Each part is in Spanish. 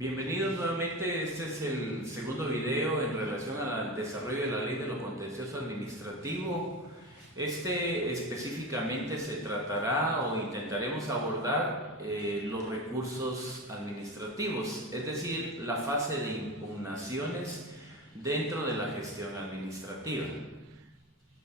Bienvenidos nuevamente, este es el segundo video en relación al desarrollo de la ley de lo contencioso administrativo. Este específicamente se tratará o intentaremos abordar los recursos administrativos, es decir, la fase de impugnaciones dentro de la gestión administrativa.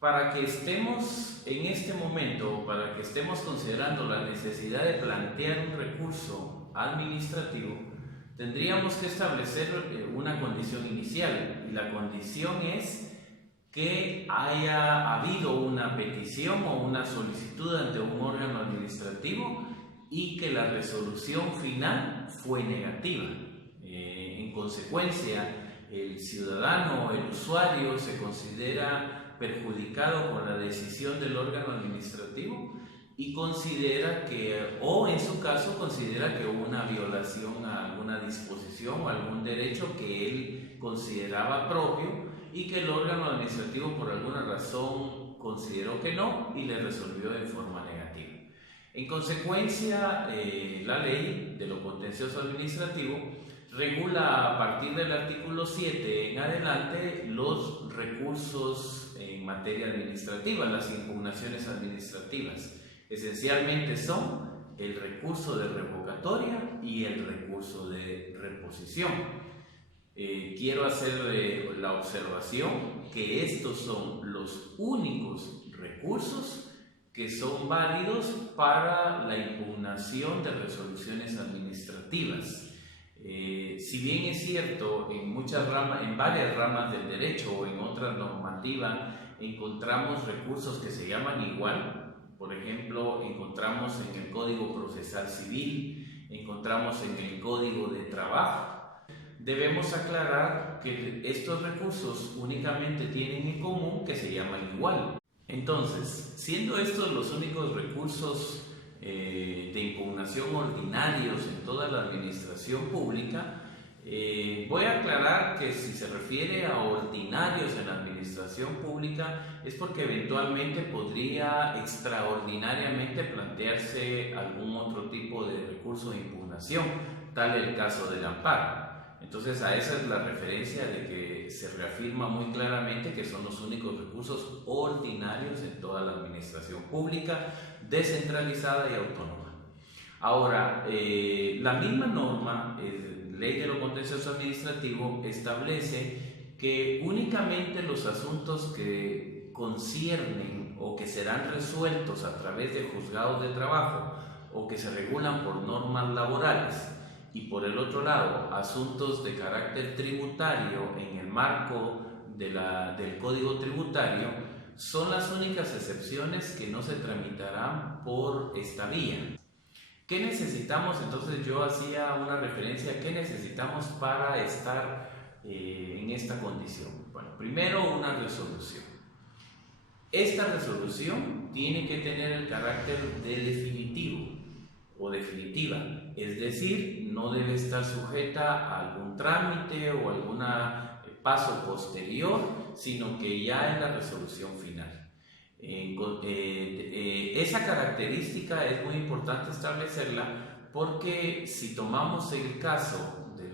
Para que estemos en este momento, para que estemos considerando la necesidad de plantear un recurso administrativo, tendríamos que establecer una condición inicial, y la condición es que haya habido una petición o una solicitud ante un órgano administrativo y que la resolución final fue negativa. En consecuencia, el ciudadano o el usuario se considera perjudicado con la decisión del órgano administrativo y considera que, o en su caso, considera que hubo una violación a alguna disposición o algún derecho que él consideraba propio y que el órgano administrativo por alguna razón consideró que no y le resolvió en forma negativa. En consecuencia, la ley de lo contencioso administrativo regula a partir del artículo 7 en adelante los recursos en materia administrativa, las impugnaciones administrativas. Esencialmente son el recurso de revocatoria y el recurso de reposición. Quiero hacer la observación que estos son los únicos recursos que son válidos para la impugnación de resoluciones administrativas. Si bien es cierto, en varias ramas del derecho o en otra normativa encontramos recursos que se llaman igual. Por ejemplo, encontramos en el Código Procesal Civil, encontramos en el Código de Trabajo. Debemos aclarar que estos recursos únicamente tienen en común que se llaman igual. Entonces, siendo estos los únicos recursos de impugnación ordinarios en toda la administración pública, voy a aclarar que si se refiere a ordinarios en la administración pública es porque eventualmente podría extraordinariamente plantearse algún otro tipo de recurso de impugnación, tal el caso del amparo. Entonces a esa es la referencia de que se reafirma muy claramente que son los únicos recursos ordinarios en toda la administración pública, descentralizada y autónoma. Ahora, la misma norma, Ley de lo contencioso administrativo, establece que únicamente los asuntos que conciernen o que serán resueltos a través de juzgados de trabajo o que se regulan por normas laborales, y por el otro lado asuntos de carácter tributario en el marco del Código Tributario, son las únicas excepciones que no se tramitarán por esta vía. ¿Qué necesitamos? Entonces yo hacía una referencia a qué necesitamos para estar en esta condición. Bueno, primero una resolución. Esta resolución tiene que tener el carácter de definitivo o definitiva, es decir, no debe estar sujeta a algún trámite o algún paso posterior, sino que ya es la resolución final. Esa característica es muy importante establecerla porque si tomamos el caso de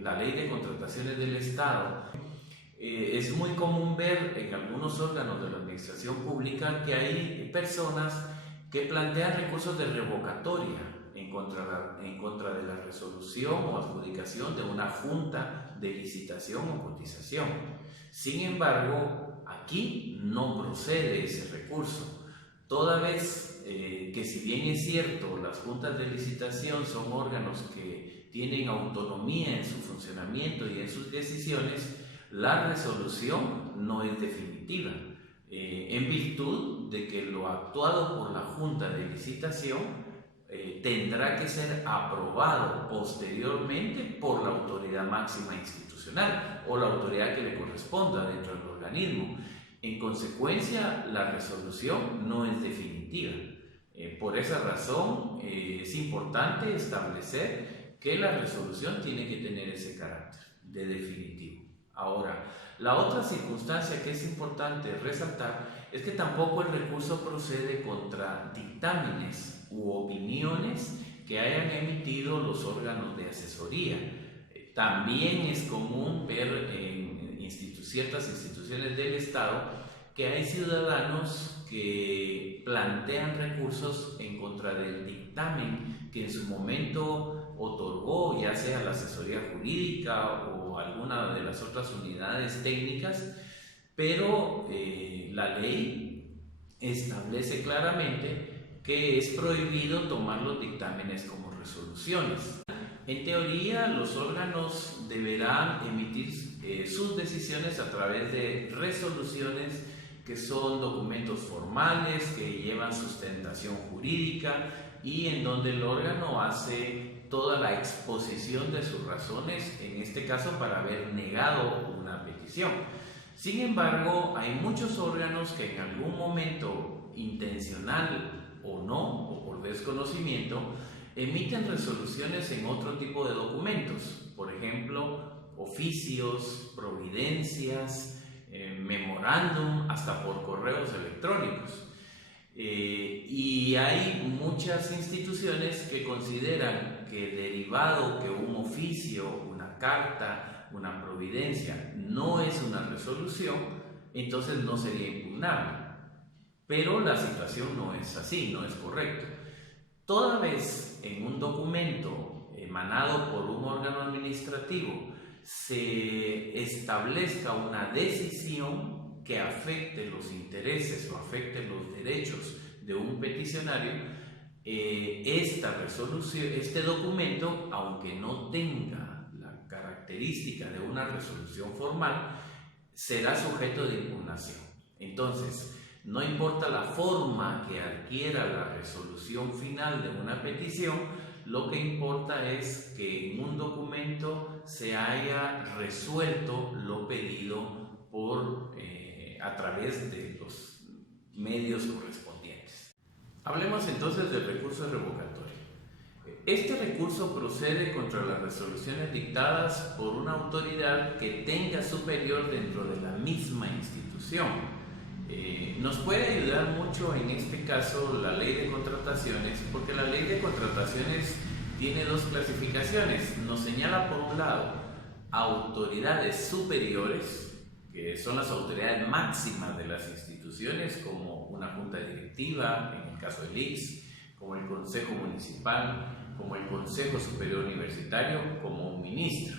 la Ley de Contrataciones del Estado, es muy común ver en algunos órganos de la administración pública que hay personas que plantean recursos de revocatoria en contra de la resolución o adjudicación de una junta de licitación o cotización. Sin embargo, aquí no procede ese recurso, toda vez que si bien es cierto, las juntas de licitación son órganos que tienen autonomía en su funcionamiento y en sus decisiones, la resolución no es definitiva, en virtud de que lo actuado por la junta de licitación tendrá que ser aprobado posteriormente por la autoridad máxima institucional o la autoridad que le corresponda dentro del organismo. En consecuencia, la resolución no es definitiva. Por esa razón, es importante establecer que la resolución tiene que tener ese carácter de definitivo. Ahora, la otra circunstancia que es importante resaltar es que tampoco el recurso procede contra dictámenes u opiniones que hayan emitido los órganos de asesoría. También es común ver en ciertas instituciones del Estado que hay ciudadanos que plantean recursos en contra del dictamen que en su momento otorgó, ya sea la asesoría jurídica o alguna de las otras unidades técnicas, pero la ley establece claramente que es prohibido tomar los dictámenes como resoluciones. En teoría, los órganos deberán emitir sus decisiones a través de resoluciones que son documentos formales que llevan sustentación jurídica y en donde el órgano hace toda la exposición de sus razones, en este caso para haber negado una petición. Sin embargo, hay muchos órganos que en algún momento, intencional o no, o por desconocimiento, emiten resoluciones en otro tipo de documentos, por ejemplo, oficios, providencias, memorándum, hasta por correos electrónicos. Y hay muchas instituciones que consideran que derivado que un oficio, una carta, una providencia no es una resolución, entonces no sería impugnable. Pero la situación no es así, no es correcto. Toda vez en un documento emanado por un órgano administrativo se establezca una decisión que afecte los intereses o afecte los derechos de un peticionario, esta resolución, este documento, aunque no tenga la característica de una resolución formal, será sujeto de impugnación. Entonces, no importa la forma que adquiera la resolución final de una petición, lo que importa es que en un documento se haya resuelto lo pedido a través de los medios correspondientes. Hablemos entonces del recurso revocatorio. Este recurso procede contra las resoluciones dictadas por una autoridad que tenga superior dentro de la misma institución. Nos puede ayudar mucho en este caso la ley de contrataciones, porque la ley de contrataciones tiene dos clasificaciones. Nos señala por un lado autoridades superiores, que son las autoridades máximas de las instituciones, como una junta directiva, en el caso del ICS, como el Consejo Municipal, como el Consejo Superior Universitario, como un ministro.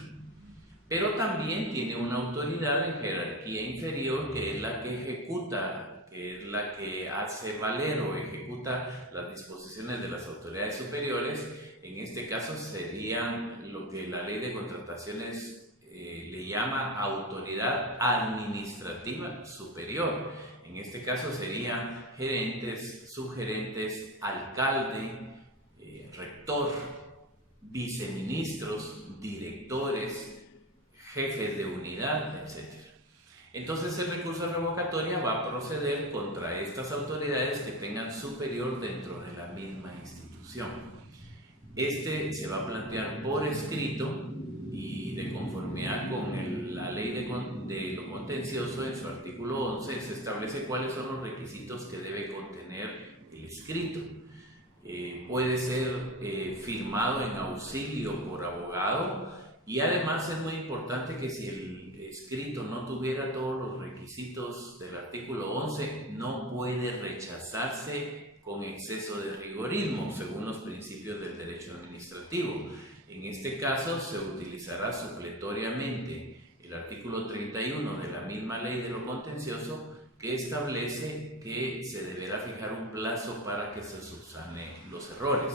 Pero también tiene una autoridad en jerarquía inferior que es la que ejecuta, que es la que hace valer o ejecuta las disposiciones de las autoridades superiores. En este caso serían lo que la ley de contrataciones le llama autoridad administrativa superior. En este caso serían gerentes, subgerentes, alcalde, rector, viceministros, directores, jefes de unidad, etc. Entonces el recurso de revocatoria va a proceder contra estas autoridades que tengan superior dentro de la misma institución. Este se va a plantear por escrito y de conformidad con la ley de lo contencioso, en su artículo 11 se establece cuáles son los requisitos que debe contener el escrito. Puede ser firmado en auxilio por abogado. Y además es muy importante que si el escrito no tuviera todos los requisitos del artículo 11, no puede rechazarse con exceso de rigorismo, según los principios del derecho administrativo. En este caso se utilizará supletoriamente el artículo 31 de la misma ley de lo contencioso, que establece que se deberá fijar un plazo para que se subsanen los errores.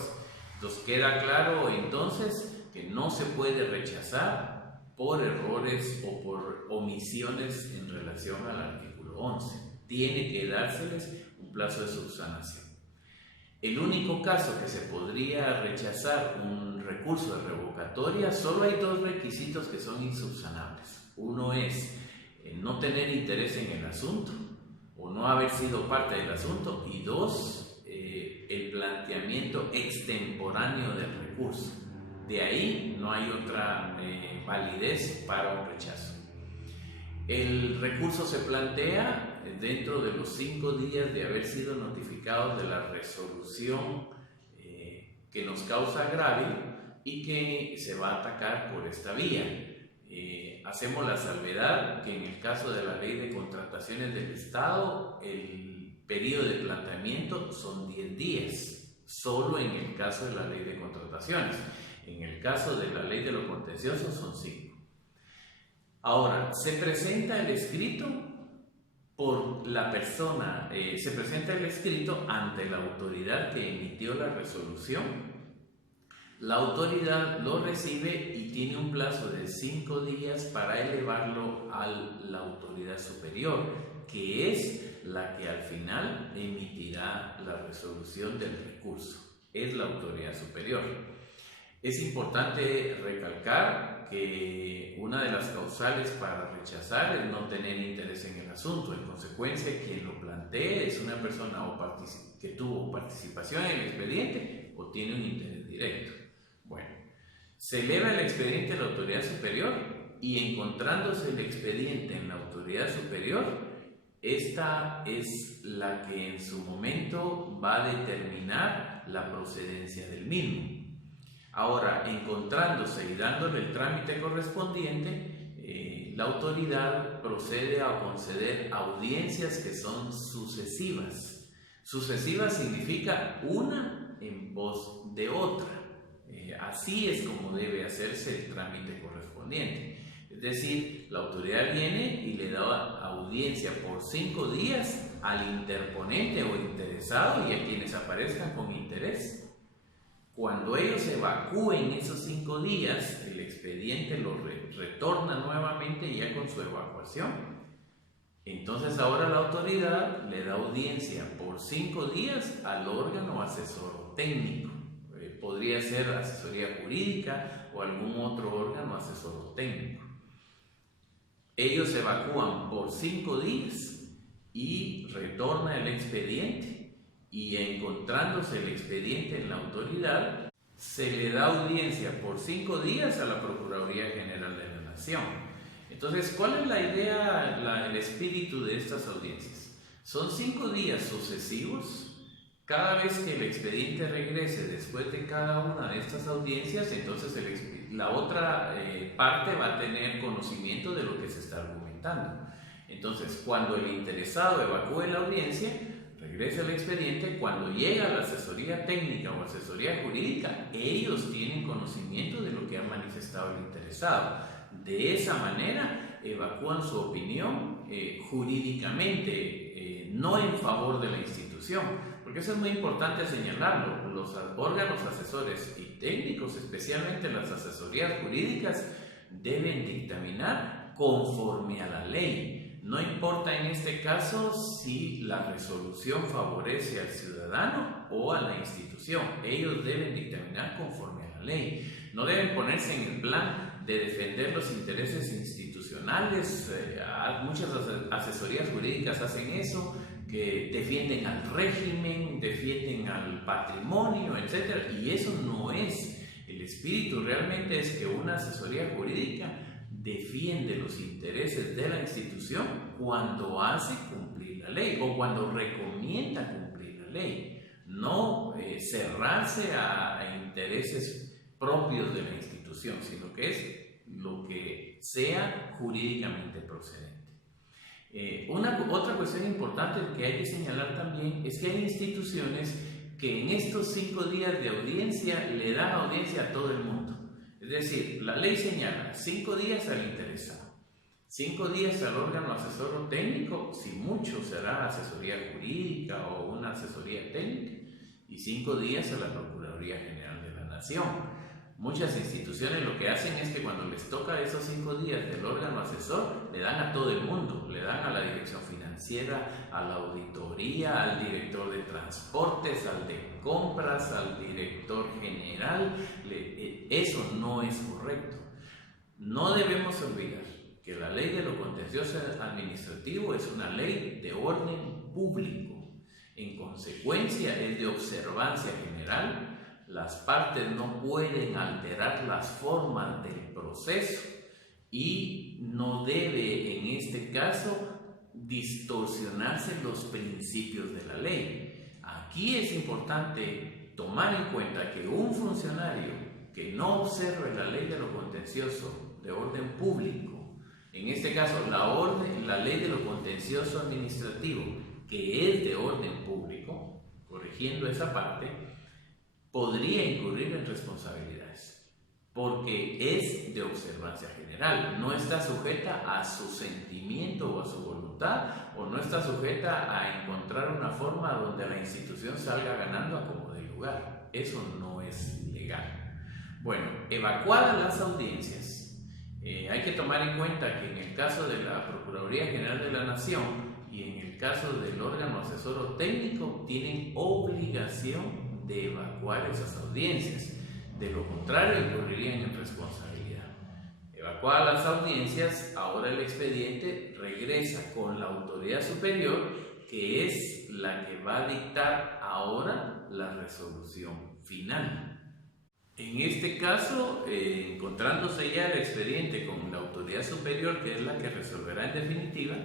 Entonces queda claro entonces que no se puede rechazar por errores o por omisiones en relación al artículo 11. Tiene que dárseles un plazo de subsanación. El único caso que se podría rechazar un recurso de revocatoria, solo hay dos requisitos que son insubsanables. Uno es no tener interés en el asunto o no haber sido parte del asunto, y dos, el planteamiento extemporáneo del recurso. De ahí no hay otra validez para un rechazo. El recurso se plantea dentro de los 5 días de haber sido notificados de la resolución que nos causa agravio y que se va a atacar por esta vía. Hacemos la salvedad que en el caso de la ley de contrataciones del Estado, el periodo de planteamiento son 10 días, solo en el caso de la ley de contrataciones. En el caso de la ley de lo contencioso son 5. Ahora, se presenta el escrito por la persona, se presenta el escrito ante la autoridad que emitió la resolución. La autoridad lo recibe y tiene un plazo de 5 días para elevarlo a la autoridad superior, que es la que al final emitirá la resolución del recurso. Es la autoridad superior. Es importante recalcar que una de las causales para rechazar es no tener interés en el asunto. En consecuencia, quien lo plantee es una persona que tuvo participación en el expediente o tiene un interés directo. Bueno, se eleva el expediente a la autoridad superior y encontrándose el expediente en la autoridad superior, esta es la que en su momento va a determinar la procedencia del mismo. Ahora, encontrándose y dándole el trámite correspondiente, la autoridad procede a conceder audiencias que son sucesivas. Sucesivas significa una en pos de otra. Así es como debe hacerse el trámite correspondiente. Es decir, la autoridad viene y le da audiencia por 5 días al interponente o interesado y a quienes aparezcan con interés. Cuando ellos evacúen esos 5 días, el expediente lo retorna nuevamente ya con su evacuación. Entonces ahora la autoridad le da audiencia por 5 días al órgano asesor técnico. Podría ser asesoría jurídica o algún otro órgano asesor técnico. Ellos evacúan por 5 días y retorna el expediente. Y encontrándose el expediente en la autoridad, se le da audiencia por 5 días a la Procuraduría General de la Nación. Entonces, ¿cuál es la idea, el espíritu de estas audiencias? Son 5 días sucesivos. Cada vez que el expediente regrese después de cada una de estas audiencias, entonces la otra parte va a tener conocimiento de lo que se está argumentando. Entonces, cuando el interesado evacúe la audiencia, regresa el expediente. Cuando llega la asesoría técnica o asesoría jurídica, ellos tienen conocimiento de lo que ha manifestado el interesado. De esa manera evacúan su opinión jurídicamente, no en favor de la institución, porque eso es muy importante señalarlo. Los órganos asesores y técnicos, especialmente las asesorías jurídicas, deben dictaminar conforme a la ley. No importa en este caso si la resolución favorece al ciudadano o a la institución, ellos deben dictaminar conforme a la ley. No deben ponerse en el plan de defender los intereses institucionales. Muchas asesorías jurídicas hacen eso, que defienden al régimen, defienden al patrimonio, etc. Y eso no es. El espíritu realmente es que una asesoría jurídica defiende los intereses de la institución cuando hace cumplir la ley o cuando recomienda cumplir la ley, no cerrarse a intereses propios de la institución, sino que es lo que sea jurídicamente procedente. Otra cuestión importante que hay que señalar también es que hay instituciones que en estos 5 días de audiencia le dan audiencia a todo el mundo. Es decir, la ley señala 5 días al interesado, 5 días al órgano asesor o técnico, si mucho será asesoría jurídica o una asesoría técnica, y 5 días a la Procuraduría General de la Nación. Muchas instituciones lo que hacen es que cuando les toca esos 5 días del órgano asesor, le dan a todo el mundo, le dan a la dirección financiera, a la auditoría, al director de transportes, al de compras, al director general. Eso no es correcto. No debemos olvidar que la ley de lo contencioso administrativo es una ley de orden público. En consecuencia, es de observancia general. Las partes no pueden alterar las formas del proceso y no debe, en este caso, distorsionarse los principios de la ley. Aquí es importante tomar en cuenta que un funcionario que no observe la ley de lo contencioso de orden público, en este caso la ley de lo contencioso administrativo, que es de orden público, corrigiendo esa parte, podría incurrir en responsabilidades, porque es de observancia general, no está sujeta a su sentimiento o a su voluntad, o no está sujeta a encontrar una forma donde la institución salga ganando a como de lugar. Eso no es legal. Bueno, evacuadas las audiencias, hay que tomar en cuenta que en el caso de la Procuraduría General de la Nación y en el caso del órgano asesor técnico, tienen obligación de evacuar esas audiencias. De lo contrario, incurrirían en responsabilidad. Evacuadas las audiencias, ahora el expediente regresa con la autoridad superior, que es la que va a dictar ahora la resolución final. En este caso, encontrándose ya el expediente con la autoridad superior, que es la que resolverá en definitiva,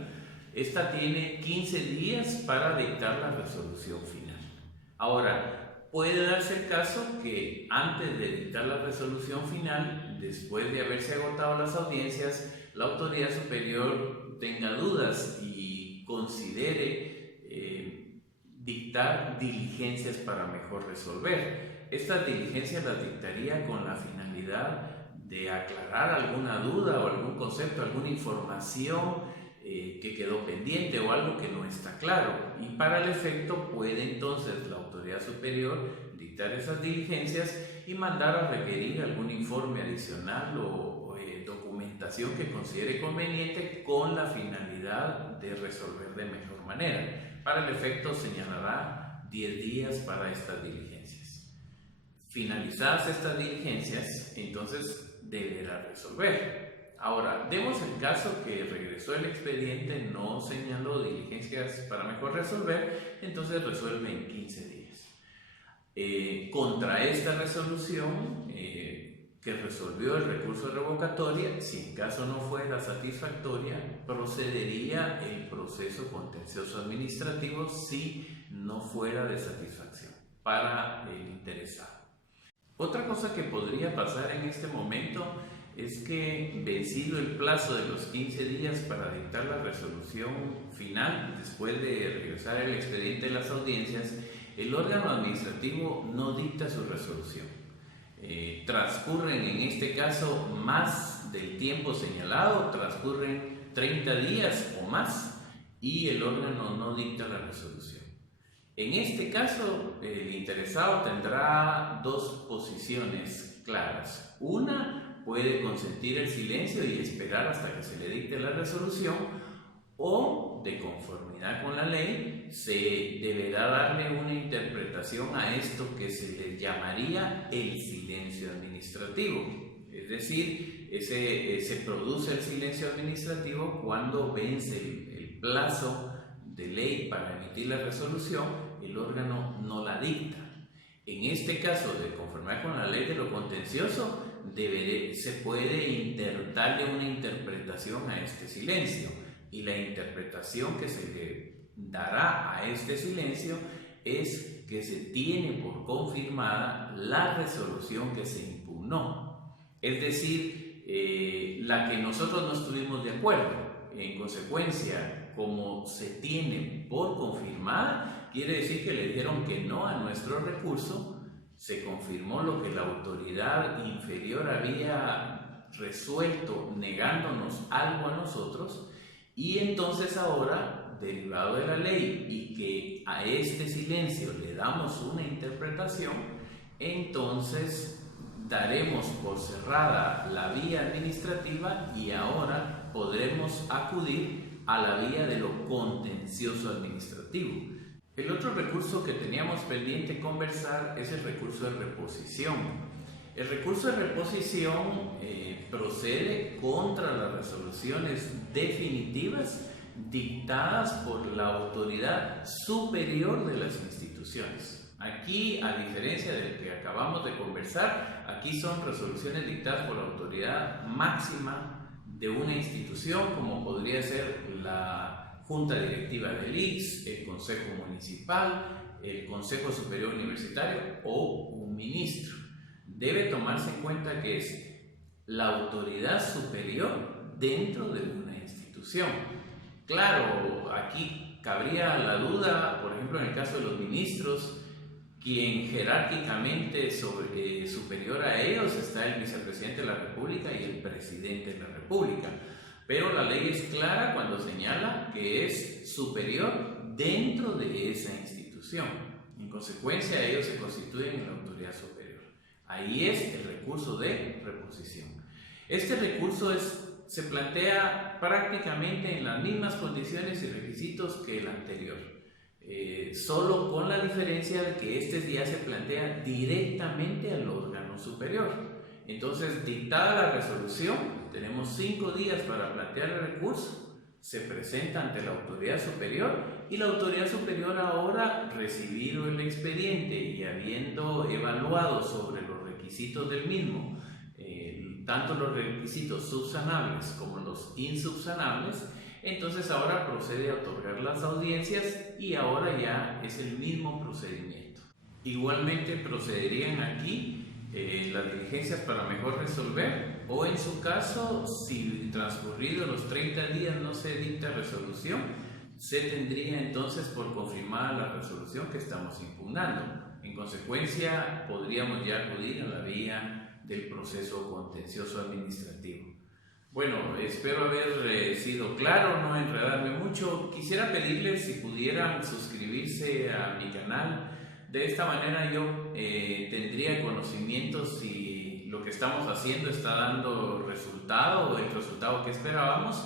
esta tiene 15 días para dictar la resolución final. Ahora, puede darse el caso que antes de dictar la resolución final, después de haberse agotado las audiencias, la autoridad superior tenga dudas y considere dictar diligencias para mejor resolver. Estas diligencias las dictaría con la finalidad de aclarar alguna duda o algún concepto, alguna información que quedó pendiente o algo que no está claro, y para el efecto puede entonces la autoridad superior dictar esas diligencias y mandar a requerir algún informe adicional o documentación que considere conveniente con la finalidad de resolver de mejor manera. Para el efecto señalará 10 días para estas diligencias. Finalizadas estas diligencias, entonces deberá resolver. Ahora, demos el caso que regresó el expediente, no señaló diligencias para mejor resolver, entonces resuelve en 15 días. Contra esta resolución que resolvió el recurso de revocatoria, si en caso no fuera satisfactoria, procedería el proceso contencioso administrativo si no fuera de satisfacción para el interesado. Otra cosa que podría pasar en este momento es que, vencido el plazo de los 15 días para dictar la resolución final, después de regresar el expediente de las audiencias, el órgano administrativo no dicta su resolución. Transcurren en este caso más del tiempo señalado, transcurren 30 días o más y el órgano no dicta la resolución. En este caso, el interesado tendrá dos posiciones claras. Una, puede consentir el silencio y esperar hasta que se le dicte la resolución, o, de conformidad con la ley, se deberá darle una interpretación a esto que se le llamaría el silencio administrativo. Es decir, se produce el silencio administrativo cuando vence el plazo de ley para emitir la resolución, el órgano no la dicta. En este caso, de conformidad con la ley de lo contencioso, se puede darle una interpretación a este silencio, y la interpretación que se le dará a este silencio es que se tiene por confirmada la resolución que se impugnó, es decir, la que nosotros no estuvimos de acuerdo. En consecuencia, como se tiene por confirmada, quiere decir que le dijeron que no a nuestro recurso, se confirmó lo que la autoridad inferior había resuelto negándonos algo a nosotros, y entonces ahora, derivado de la ley y que a este silencio le damos una interpretación, entonces daremos por cerrada la vía administrativa y ahora podremos acudir a la vía de lo contencioso administrativo. El otro recurso que teníamos pendiente conversar es el recurso de reposición. El recurso de reposición procede contra las resoluciones definitivas dictadas por la autoridad superior de las instituciones. Aquí, a diferencia del que acabamos de conversar, aquí son resoluciones dictadas por la autoridad máxima de una institución, como podría ser la Junta Directiva del ICS, el Consejo Municipal, el Consejo Superior Universitario o un ministro. Debe tomarse en cuenta que es la autoridad superior dentro de una institución. Claro, aquí cabría la duda, por ejemplo, en el caso de los ministros, quien jerárquicamente superior a ellos está el vicepresidente de la República y el presidente de la República. Pero la ley es clara cuando señala que es superior dentro de esa institución. En consecuencia, ellos se constituyen en la autoridad superior. Ahí es el recurso de reposición. Este recurso se plantea prácticamente en las mismas condiciones y requisitos que el anterior, solo con la diferencia de que este ya se plantea directamente al órgano superior. Entonces, dictada la resolución, tenemos 5 días para plantear el recurso, se presenta ante la autoridad superior y la autoridad superior ahora, recibido el expediente y habiendo evaluado sobre los requisitos del mismo, tanto los requisitos subsanables como los insubsanables, entonces ahora procede a otorgar las audiencias y ahora ya es el mismo procedimiento. Igualmente procederían aquí las diligencias para mejor resolver, o en su caso, si transcurridos los 30 días no se dicta resolución, se tendría entonces por confirmada la resolución que estamos impugnando. En consecuencia, podríamos ya acudir a la vía del proceso contencioso administrativo. Bueno, espero haber sido claro, no enredarme mucho. Quisiera pedirles si pudieran suscribirse a mi canal. De esta manera yo tendría conocimiento si lo que estamos haciendo está dando resultado o el resultado que esperábamos.